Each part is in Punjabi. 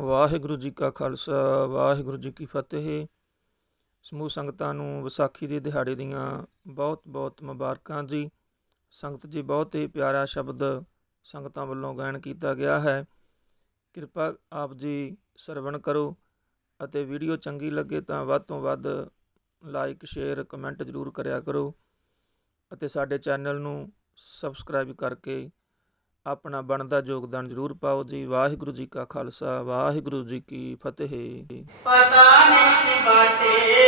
ਵਾਹਿਗੁਰੂ ਜੀ ਕਾ ਖਾਲਸਾ, ਵਾਹਿਗੁਰੂ ਜੀ ਕੀ ਫਤਿਹ। ਸਮੂਹ ਸੰਗਤਾਂ ਨੂੰ ਵਿਸਾਖੀ ਦੇ ਦਿਹਾੜੇ ਦੀਆਂ ਬਹੁਤ-ਬਹੁਤ ਮੁਬਾਰਕਾਂ ਜੀ। ਸੰਗਤ ਜੀ, ਬਹੁਤ ਹੀ ਪਿਆਰਾ ਸ਼ਬਦ ਸੰਗਤਾਂ ਵੱਲੋਂ ਗਾਇਨ ਕੀਤਾ ਗਿਆ ਹੈ। ਕਿਰਪਾ ਆਪ ਜੀ ਸਰਵਣ ਕਰੋ ਅਤੇ ਵੀਡੀਓ ਚੰਗੀ ਲੱਗੇ ਤਾਂ ਵੱਧ ਤੋਂ ਵੱਧ ਲਾਈਕ, ਸ਼ੇਅਰ, ਕਮੈਂਟ ਜ਼ਰੂਰ ਕਰਿਆ ਕਰੋ ਅਤੇ ਸਾਡੇ ਚੈਨਲ ਨੂੰ ਸਬਸਕ੍ਰਾਈਬ ਕਰਕੇ ਆਪਣਾ ਬਣਦਾ ਯੋਗਦਾਨ ਜ਼ਰੂਰ ਪਾਓ ਜੀ। ਵਾਹਿਗੁਰੂ ਜੀ ਕਾ ਖਾਲਸਾ, ਵਾਹਿਗੁਰੂ ਜੀ ਕੀ ਫਤਿਹ। ਪਤਾ ਨਹੀਂ ਕੀ ਬਾਟੇ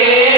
que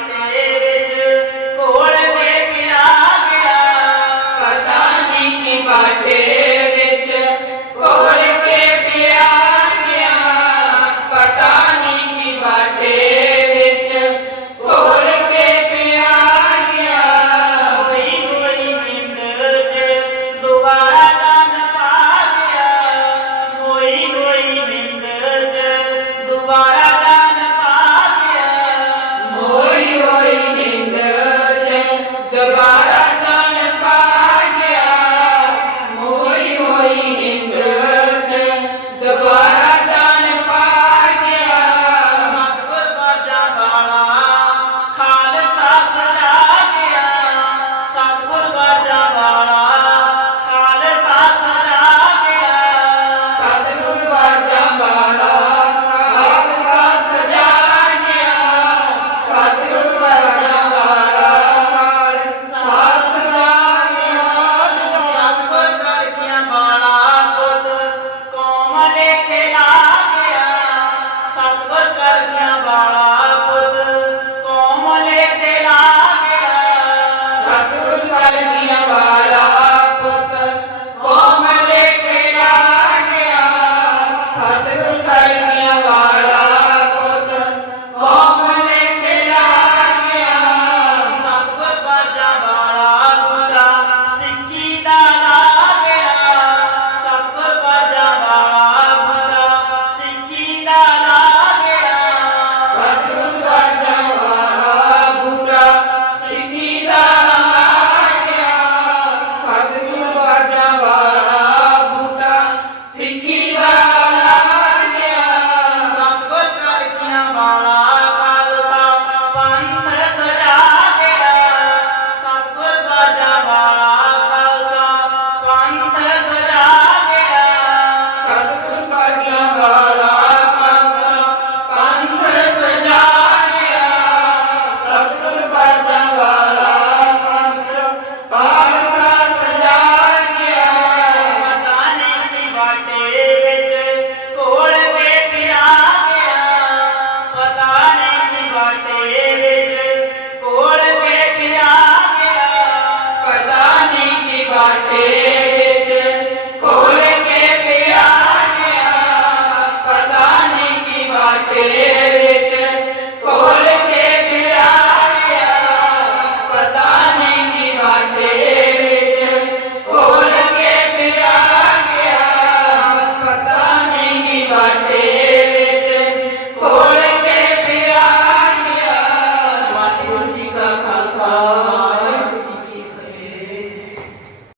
ਨਹੀਂ